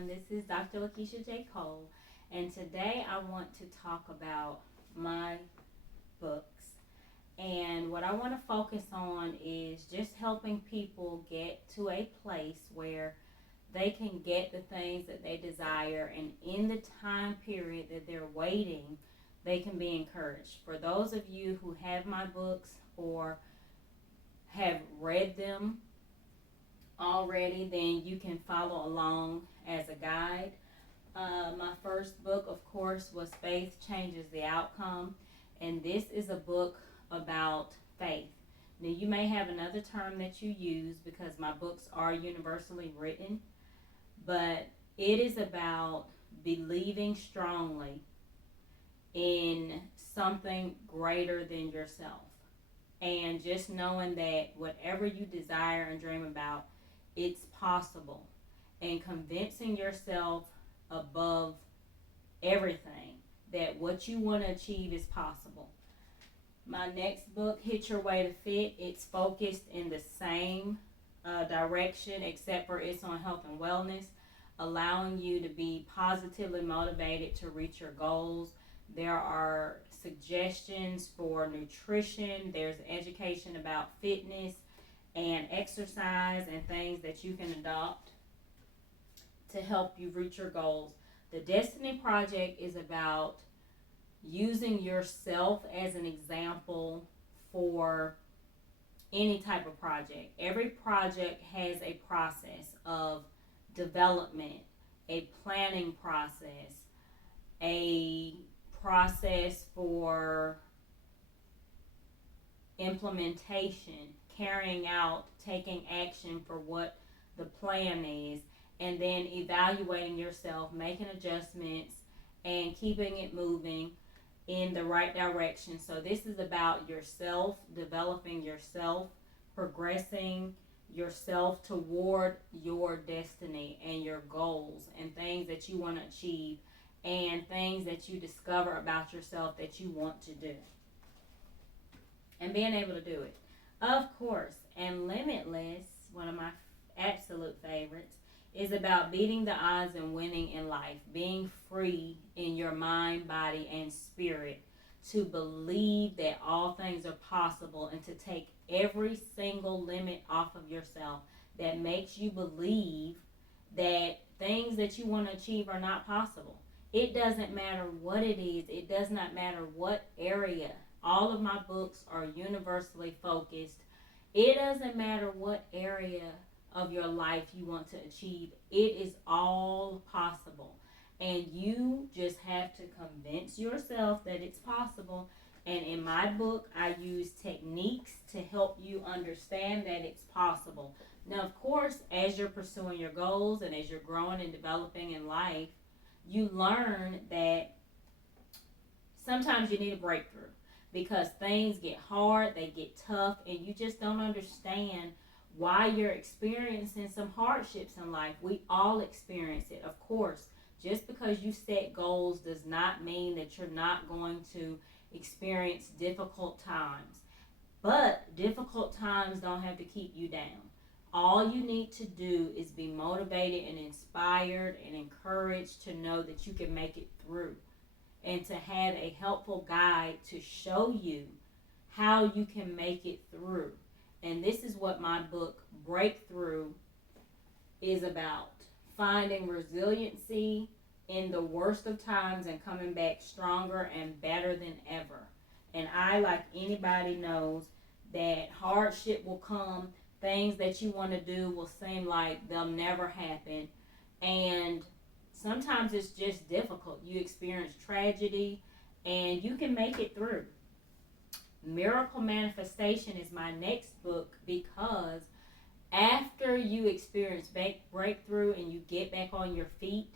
everyone. This is Dr. Lakeisha J. Cole, and today I want to talk about my books. And what I want to focus on is just helping people get to a place where they can get the things that they desire, and in the time period that they're waiting, they can be encouraged. For those of you who have my books or have read them already, then you can follow along as a guide. My first book, of course, was Faith Changes the Outcome, and this is a book about faith. Now, you may have another term that you use because my books are universally written, but it is about believing strongly in something greater than yourself, and just knowing that whatever you desire and dream about, it's possible, and convincing yourself above everything that what you want to achieve is possible. My next book, Hit Your Way to Fit, it's focused in the same direction, except for it's on health and wellness, allowing you to be positively motivated to reach your goals. There are suggestions for nutrition, there's education about fitness and exercise and things that you can adopt to help you reach your goals. The Destiny Project is about using yourself as an example for any type of project. Every project has a process of development, a planning process, a process for implementation, carrying out, taking action for what the plan is, and then evaluating yourself, making adjustments, and keeping it moving in the right direction. So this is about yourself, developing yourself, progressing yourself toward your destiny and your goals and things that you want to achieve and things that you discover about yourself that you want to do and being able to do it. Of course, and Limitless, one of my absolute favorites, is about beating the odds and winning in life, being free in your mind, body, and spirit, to believe that all things are possible and to take every single limit off of yourself that makes you believe that things that you want to achieve are not possible. It doesn't matter what it is. It does not matter what area. All of my books are universally focused. It doesn't matter what area of your life you want to achieve. It is all possible. And you just have to convince yourself that it's possible. And in my book, I use techniques to help you understand that it's possible. Now, of course, as you're pursuing your goals and as you're growing and developing in life, you learn that sometimes you need a breakthrough because things get hard, they get tough, and you just don't understand why you're experiencing some hardships in life. We all experience it, of course. Just because you set goals does not mean that you're not going to experience difficult times. But difficult times don't have to keep you down. All you need to do is be motivated and inspired and encouraged to know that you can make it through, and to have a helpful guide to show you how you can make it through. And this is what my book, Breakthrough, is about. Finding resiliency in the worst of times and coming back stronger and better than ever. And I, like anybody, knows that hardship will come. Things that you want to do will seem like they'll never happen. And sometimes it's just difficult. You experience tragedy and you can make it through. Miracle Manifestation is my next book because after you experience breakthrough and you get back on your feet,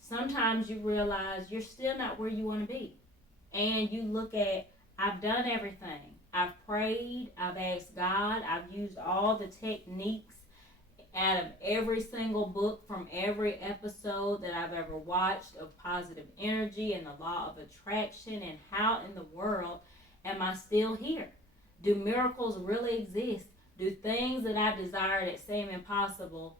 sometimes you realize you're still not where you want to be. And you look at, I've done everything. I've prayed, I've asked God, I've used all the techniques out of every single book from every episode that I've ever watched of positive energy and the law of attraction, and how in the world am I still here? Do miracles really exist? Do things that I desire that seem impossible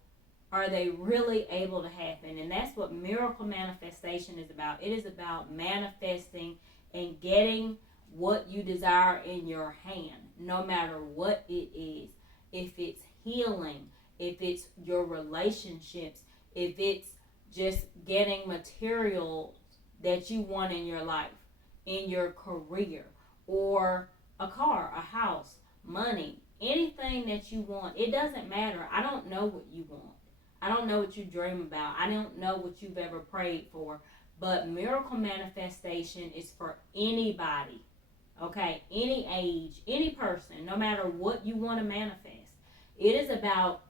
are they really able to happen? And that's what miracle manifestation is about. It is about manifesting and getting what you desire in your hand, no matter what it is. If it's healing, if it's your relationships, if it's just getting material that you want in your life, in your career, or a car, a house, money, anything that you want. It doesn't matter. I don't know what you want. I don't know what you dream about. I don't know what you've ever prayed for. But miracle manifestation is for anybody. Okay? Any age, any person, no matter what you want to manifest. It is about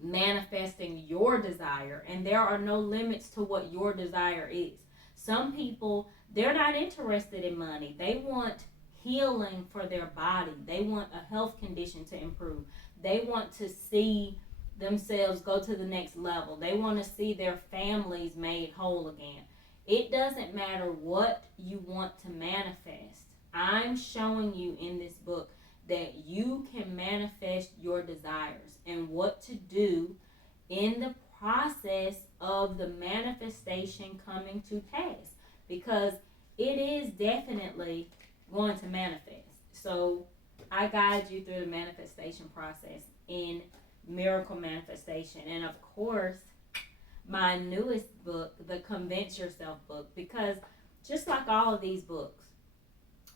manifesting your desire, and there are no limits to what your desire is. Some people, they're not interested in money. They want healing for their body. They want a health condition to improve. They want to see themselves go to the next level. They want to see their families made whole again. It doesn't matter what you want to manifest. I'm showing you in this book that you can manifest your desires and what to do in the process of the manifestation coming to pass, because it is definitely going to manifest. So I guide you through the manifestation process in miracle manifestation. And of course, my newest book, the Convince Yourself book, because just like all of these books,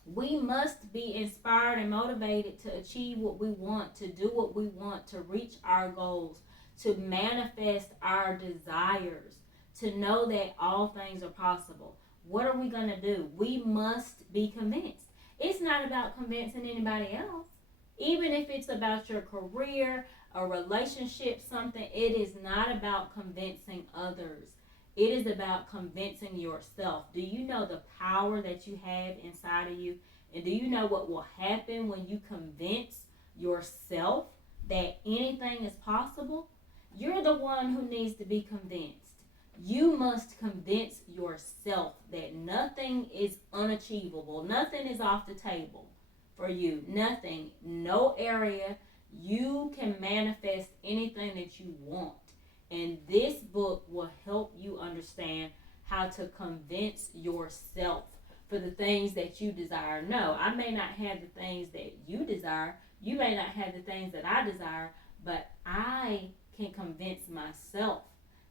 we must be inspired and motivated to achieve what we want, to do what we want, to reach our goals, to manifest our desires, to know that all things are possible. What are we going to do? We must be convinced. It's not about convincing anybody else. Even if it's about your career, a relationship, something, it is not about convincing others. It is about convincing yourself. Do you know the power that you have inside of you? And do you know what will happen when you convince yourself that anything is possible? You're the one who needs to be convinced. You must convince yourself that nothing is unachievable. Nothing is off the table for you. Nothing. No area. You can manifest anything that you want. And this book will help you understand how to convince yourself for the things that you desire. No, I may not have the things that you desire. You may not have the things that I desire, but I can convince myself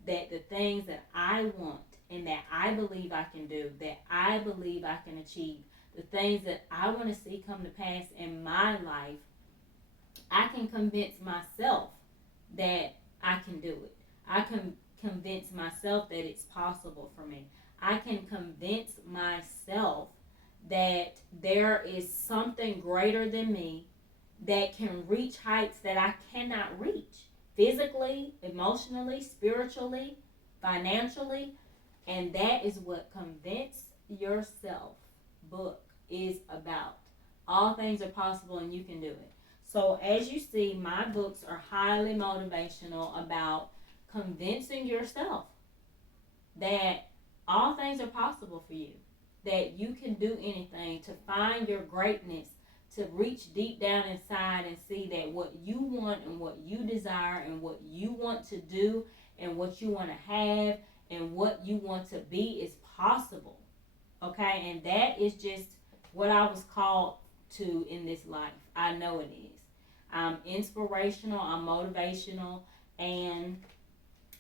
that the things that I want and that I believe I can do, that I believe I can achieve, the things that I want to see come to pass in my life, I can convince myself that I can do it. I can convince myself that it's possible for me. I can convince myself that there is something greater than me that can reach heights that I cannot reach, physically, emotionally, spiritually, financially. And that is what Convince Yourself book is about. All things are possible and you can do it. So as you see, my books are highly motivational about convincing yourself that all things are possible for you, that you can do anything, to find your greatness, to reach deep down inside and see that what you want and what you desire and what you want to do and what you want to have and what you want to be is possible. Okay? And that is just what I was called to in this life. I know it is. I'm inspirational, I'm motivational, and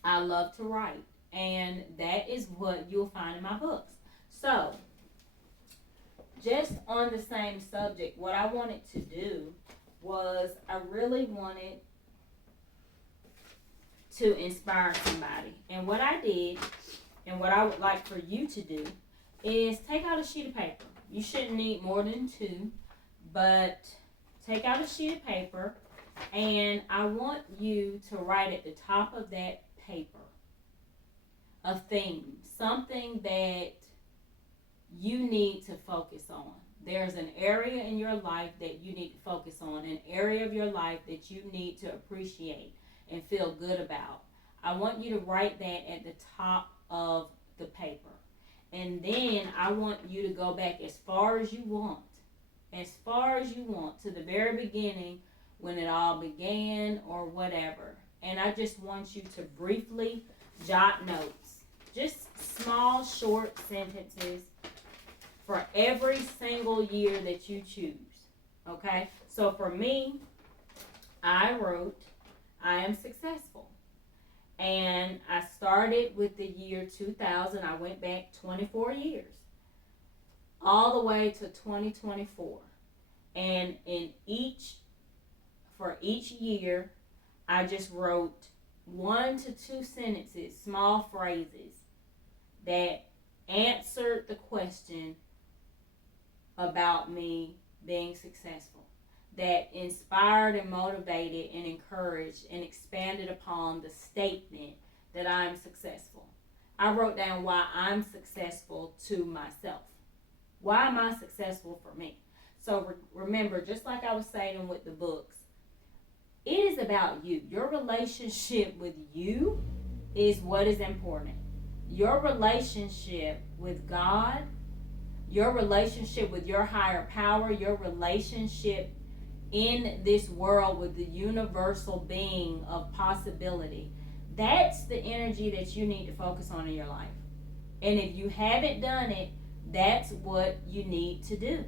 I love to write. And that is what you'll find in my books. So, just on the same subject, what I wanted to do was I really wanted to inspire somebody. And what I did, and what I would like for you to do, is take out a sheet of paper. You shouldn't need more than two, but take out a sheet of paper, and I want you to write at the top of that paper a theme, something that you need to focus on. There's an area in your life that you need to focus on, an area of your life that you need to appreciate and feel good about. I want you to write that at the top of the paper. And then I want you to go back as far as you want, to the very beginning when it all began or whatever. and I just want you to briefly jot notes. Just small, short sentences for every single year that you choose. Okay? So for me, I wrote, I am successful. And I started with the year 2000. I went back 24 years, all the way to 2024. And for each year, I just wrote 1 to 2 sentences, small phrases that answered the question about me being successful, that inspired and motivated and encouraged and expanded upon the statement that I'm successful. I wrote down why I'm successful to myself. Why am I successful for me? So remember, just like I was saying with the books, it is about you. Your relationship with you is what is important. Your relationship with God, your relationship with your higher power, your relationship in this world with the universal being of possibility. That's the energy that you need to focus on in your life. And if you haven't done it, that's what you need to do.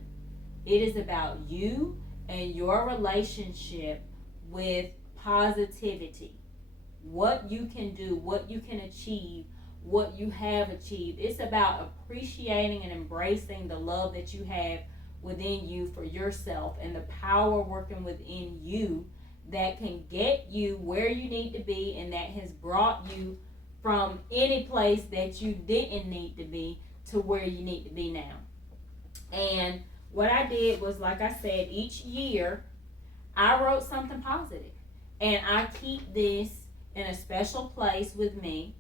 It is about you and your relationship with positivity. What you can do, what you can achieve, what you have achieved. It's about appreciating and embracing the love that you have within you for yourself and the power working within you that can get you where you need to be, and that has brought you from any place that you didn't need to be to where you need to be now. And what I did was, like I said, each year I wrote something positive. And I keep this in a special place with me,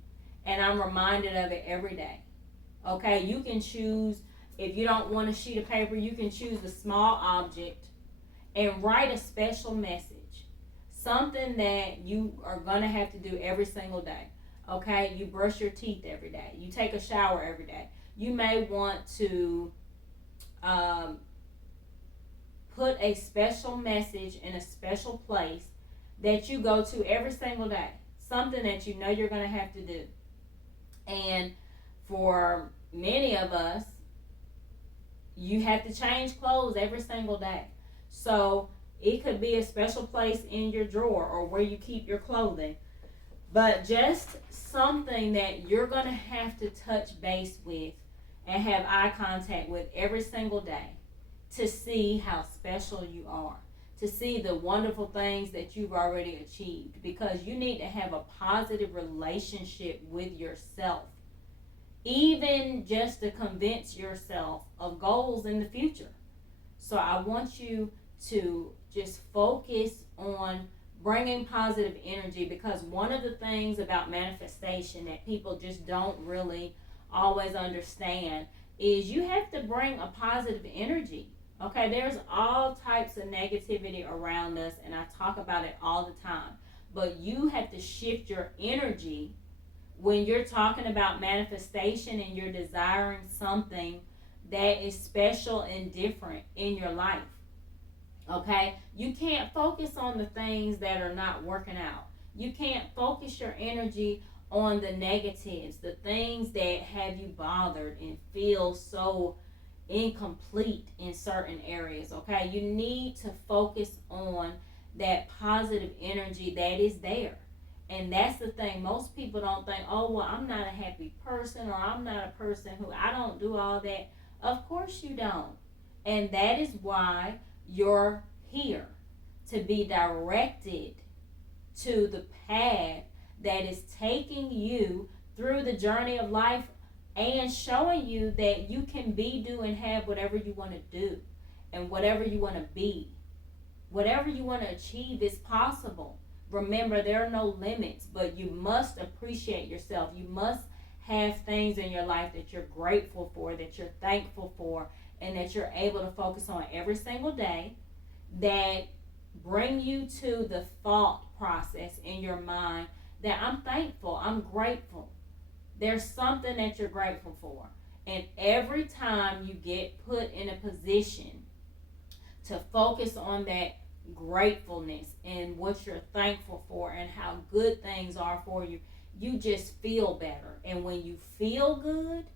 and I'm reminded of it every day. Okay, you can choose, if you don't want a sheet of paper, you can choose a small object and write a special message. Something that you are going to have to do every single day. Okay, you brush your teeth every day. You take a shower every day. You may want to put a special message in a special place that you go to every single day. Something that you know you're going to have to do. And for many of us, you have to change clothes every single day. So it could be a special place in your drawer or where you keep your clothing. But just something that you're going to have to touch base with and have eye contact with every single day to see how special you are, to see the wonderful things that you've already achieved, because you need to have a positive relationship with yourself, even just to convince yourself of goals in the future. So I want you to just focus on bringing positive energy, because one of the things about manifestation that people just don't really always understand is you have to bring a positive energy. Okay, there's all types of negativity around us, and I talk about it all the time. But you have to shift your energy when you're talking about manifestation and you're desiring something that is special and different in your life. Okay, you can't focus on the things that are not working out. You can't focus your energy on the negatives, the things that have you bothered and feel so incomplete in certain areas. Okay, you need to focus on that positive energy that is there. And that's the thing, most people don't think, oh well, I'm not a happy person, or I'm not a person who, I don't do all that. Of course you don't. And that is why you're here, to be directed to the path that is taking you through the journey of life and showing you that you can be, do, and have whatever you want to do and whatever you want to be. Whatever you want to achieve is possible. Remember, there are no limits, but you must appreciate yourself. You must have things in your life that you're grateful for, that you're thankful for, and that you're able to focus on every single day, that bring you to the thought process in your mind that I'm thankful, I'm grateful. There's something that you're grateful for. And every time you get put in a position to focus on that gratefulness and what you're thankful for and how good things are for you, you just feel better. And when you feel good,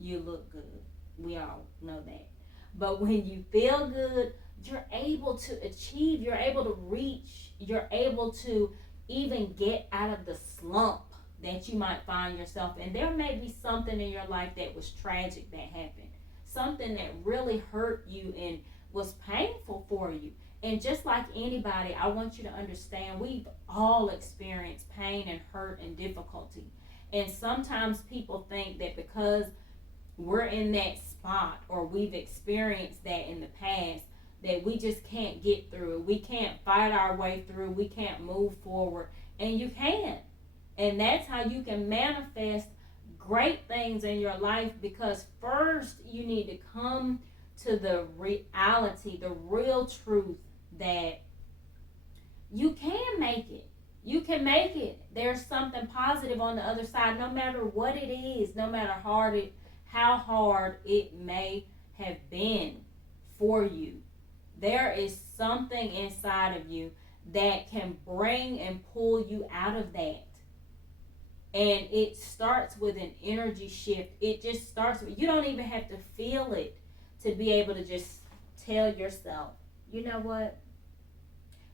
you look good. We all know that. But when you feel good, you're able to achieve, you're able to reach, you're able to even get out of the slump that you might find yourself in. There may be something in your life that was tragic that happened, something that really hurt you and was painful for you. And just like anybody, I want you to understand we've all experienced pain and hurt and difficulty. And sometimes people think that because we're in that spot or we've experienced that in the past, that we just can't get through it. We can't fight our way through. We can't move forward. And you can. And that's how you can manifest great things in your life, because first you need to come to the reality, the real truth that you can make it. You can make it. There's something positive on the other side, no matter what it is, no matter how hard it may have been for you. There is something inside of you that can bring and pull you out of that. And it starts with an energy shift. It just starts with, you don't even have to feel it to be able to just tell yourself, you know what?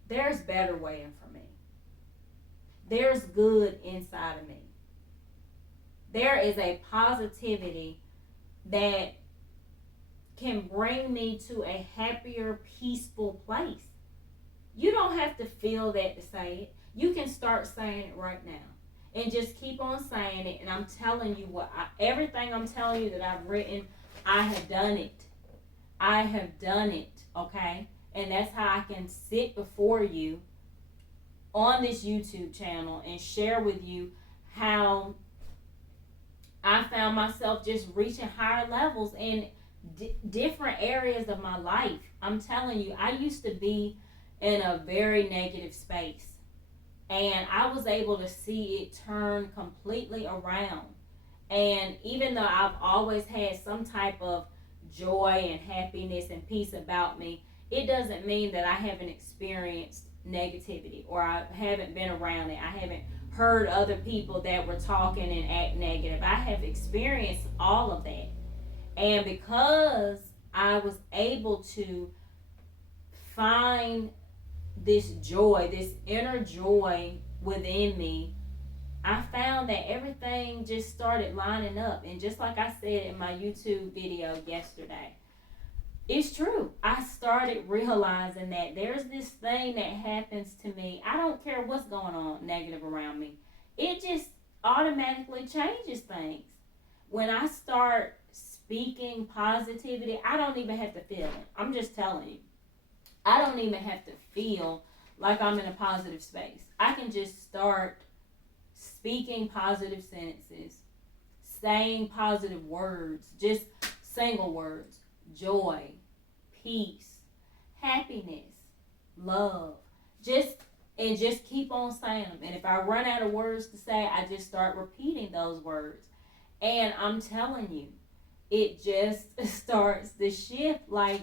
There's better waiting for me. There's good inside of me. There is a positivity that can bring me to a happier, peaceful place. You don't have to feel that to say it. You can start saying it right now. And just keep on saying it. And I'm telling you everything I'm telling you that I've written, I have done it. I have done it, okay? And that's how I can sit before you on this YouTube channel and share with you how I found myself just reaching higher levels in different areas of my life. I'm telling you, I used to be in a very negative space. And I was able to see it turn completely around. And even though I've always had some type of joy and happiness and peace about me, it doesn't mean that I haven't experienced negativity or I haven't been around it. I haven't heard other people that were talking and act negative. I have experienced all of that. And because I was able to find this joy, this inner joy within me, I found that everything just started lining up. And just like I said in my YouTube video yesterday, it's true. I started realizing that there's this thing that happens to me. I don't care what's going on negative around me. It just automatically changes things. When I start speaking positivity, I don't even have to feel it. I'm just telling you. I don't even have to feel like I'm in a positive space. I can just start speaking positive sentences, saying positive words, just single words, joy, peace, happiness, love, just keep on saying them. And if I run out of words to say, I just start repeating those words. And I'm telling you, it just starts to shift. Like,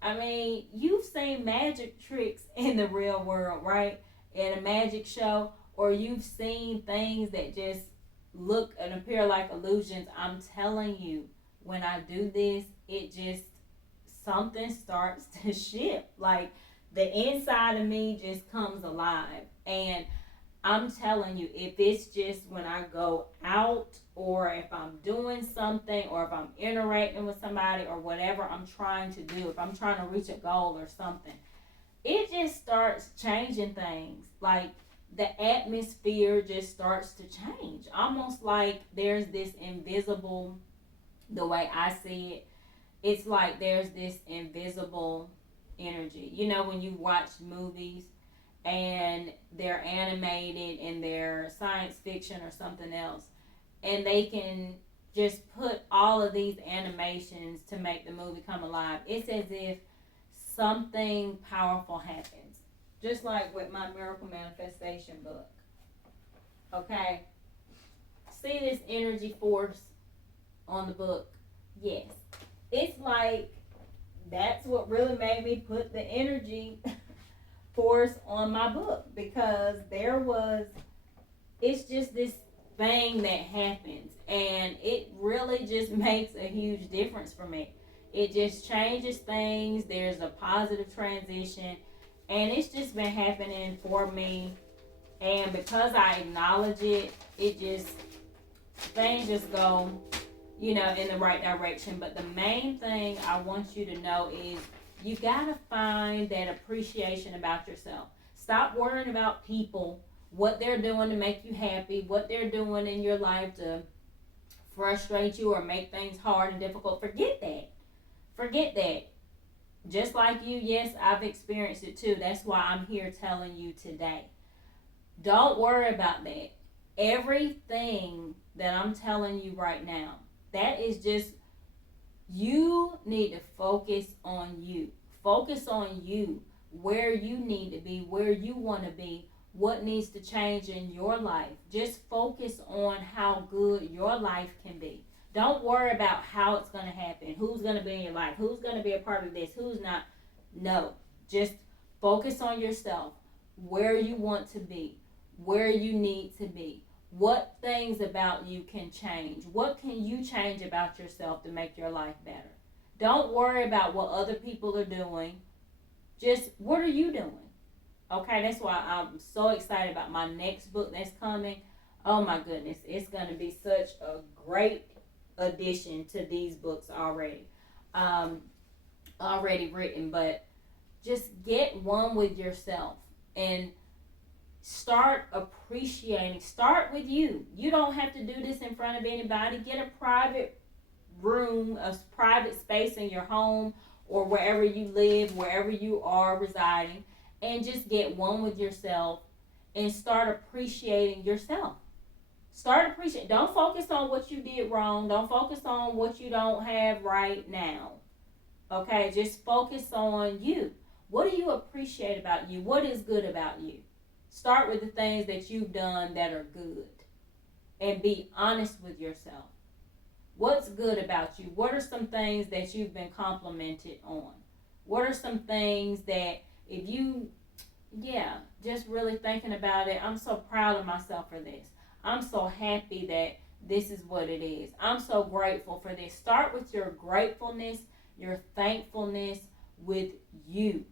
I mean, you've seen magic tricks in the real world, right? In a magic show, or you've seen things that just look and appear like illusions. I'm telling you, when I do this, it just, something starts to shift. Like, the inside of me just comes alive. And I'm telling you, if it's just when I go out, or if I'm doing something, or if I'm interacting with somebody, or whatever I'm trying to do, if I'm trying to reach a goal or something, it just starts changing things. Like, the atmosphere just starts to change. Almost like there's this invisible, the way I see it, it's like there's this invisible energy. You know, when you watch movies and they're animated and they're science fiction or something else, and they can just put all of these animations to make the movie come alive. It's as if something powerful happens. Just like with my Miracle Manifestation book. Okay? See this energy force on the book? Yes. It's like that's what really made me put the energy force on my book, because it's just this thing that happens, and it really just makes a huge difference for me. It just changes things. There's a positive transition, and it's just been happening for me. And because I acknowledge it, it just things just go, in the right direction. But the main thing I want you to know is you gotta find that appreciation about yourself. Stop worrying about people, what they're doing to make you happy, what they're doing in your life to frustrate you or make things hard and difficult. Forget that. Forget that. Just like you, yes, I've experienced it too. That's why I'm here telling you today. Don't worry about that. Everything that I'm telling you right now, that is just, you need to focus on you. Focus on you, where you need to be, where you want to be, what needs to change in your life. Just focus on how good your life can be. Don't worry about how it's going to happen, who's going to be in your life, who's going to be a part of this, who's not. No, just focus on yourself, where you want to be, where you need to be. What things about you can change? What can you change about yourself to make your life better? Don't worry about what other people are doing. Just, what are you doing? Okay, that's why I'm so excited about my next book that's coming. Oh my goodness, it's going to be such a great addition to these books already. Already written, but just get one with yourself and start appreciating. Start with you. You don't have to do this in front of anybody. Get a private room, a private space in your home or wherever you live, wherever you are residing, and just get one with yourself and start appreciating yourself. Start appreciating. Don't focus on what you did wrong. Don't focus on what you don't have right now. Okay, just focus on you. What do you appreciate about you? What is good about you? Start with the things that you've done that are good and be honest with yourself. What's good about you? What are some things that you've been complimented on? What are some things that if you, just really thinking about it, I'm so proud of myself for this. I'm so happy that this is what it is. I'm so grateful for this. Start with your gratefulness, your thankfulness with you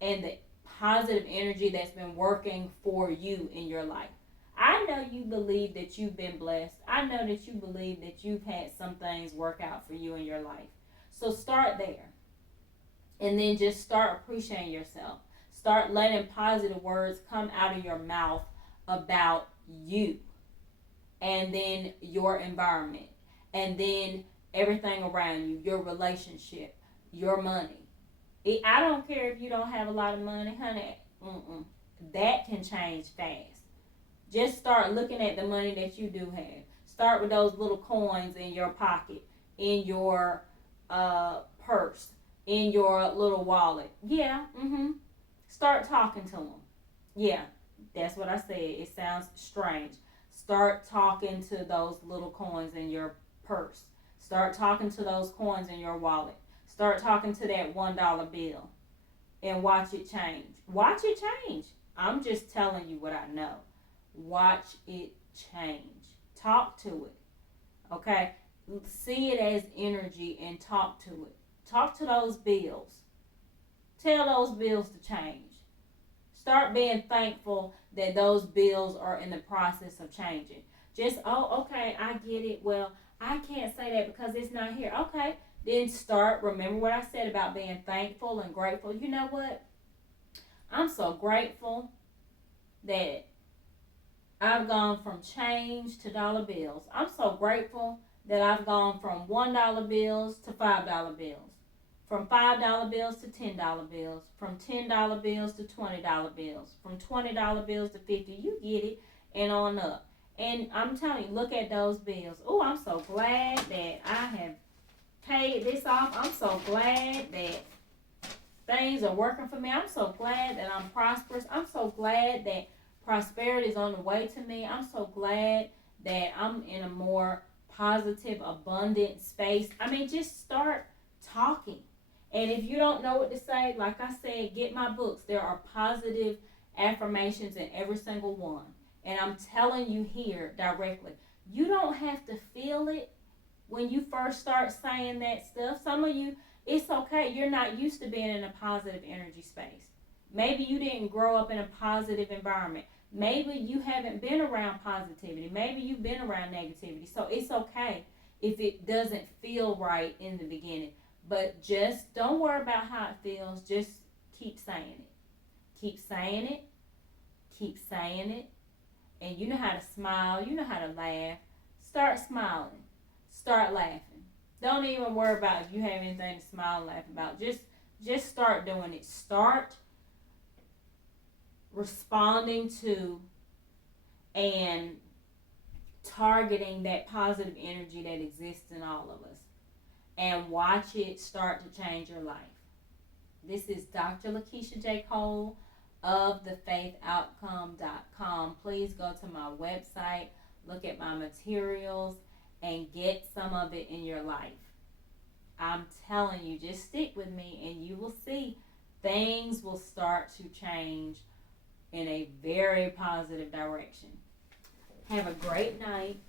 and the positive energy that's been working for you in your life. I know you believe that you've been blessed. I know that you believe that you've had some things work out for you in your life. So start there. And then just start appreciating yourself. Start letting positive words come out of your mouth about you. And then your environment. And then everything around you. Your relationship. Your money. I don't care if you don't have a lot of money, honey. That can change fast. Just start looking at the money that you do have. Start with those little coins in your pocket, in your purse, in your little wallet. Yeah, Start talking to them. Yeah, that's what I said. It sounds strange. Start talking to those little coins in your purse. Start talking to those coins in your wallet. Start talking to that $1 bill and watch it change. Watch it change. I'm just telling you what I know. Watch it change. Talk to it. Okay? See it as energy and talk to it. Talk to those bills. Tell those bills to change. Start being thankful that those bills are in the process of changing. Just, okay, I get it. Well, I can't say that because it's not here. Okay, then remember what I said about being thankful and grateful. You know what? I'm so grateful that I've gone from change to dollar bills. I'm so grateful that I've gone from $1 bills to $5 bills. From $5 bills to $10 bills. From $10 bills to $20 bills. From $20 bills to $50. You get it. And on up. And I'm telling you, look at those bills. Oh, I'm so glad that I have paid this off. I'm so glad that things are working for me. I'm so glad that I'm prosperous. I'm so glad that prosperity is on the way to me. I'm so glad that I'm in a more positive, abundant space. I mean, just start talking And if you don't know what to say, like I said, get my books. There are positive affirmations in every single one. And I'm telling you here directly, you don't have to feel it when you first start saying that stuff. Some of you, it's okay. You're not used to being in a positive energy space. Maybe you didn't grow up in a positive environment. Maybe you haven't been around positivity. Maybe you've been around negativity. So it's okay if it doesn't feel right in the beginning. But just don't worry about how it feels. Just keep saying it. Keep saying it. Keep saying it. And you know how to smile. You know how to laugh. Start smiling. Start laughing. Don't even worry about if you have anything to smile and laugh about. Just start doing it. Start responding to and targeting that positive energy that exists in all of us. And watch it start to change your life. This is Dr. Lakeisha J. Cole of thefaithoutcome.com. Please go to my website, look at my materials, and get some of it in your life. I'm telling you, just stick with me and you will see things will start to change in a very positive direction. Have a great night.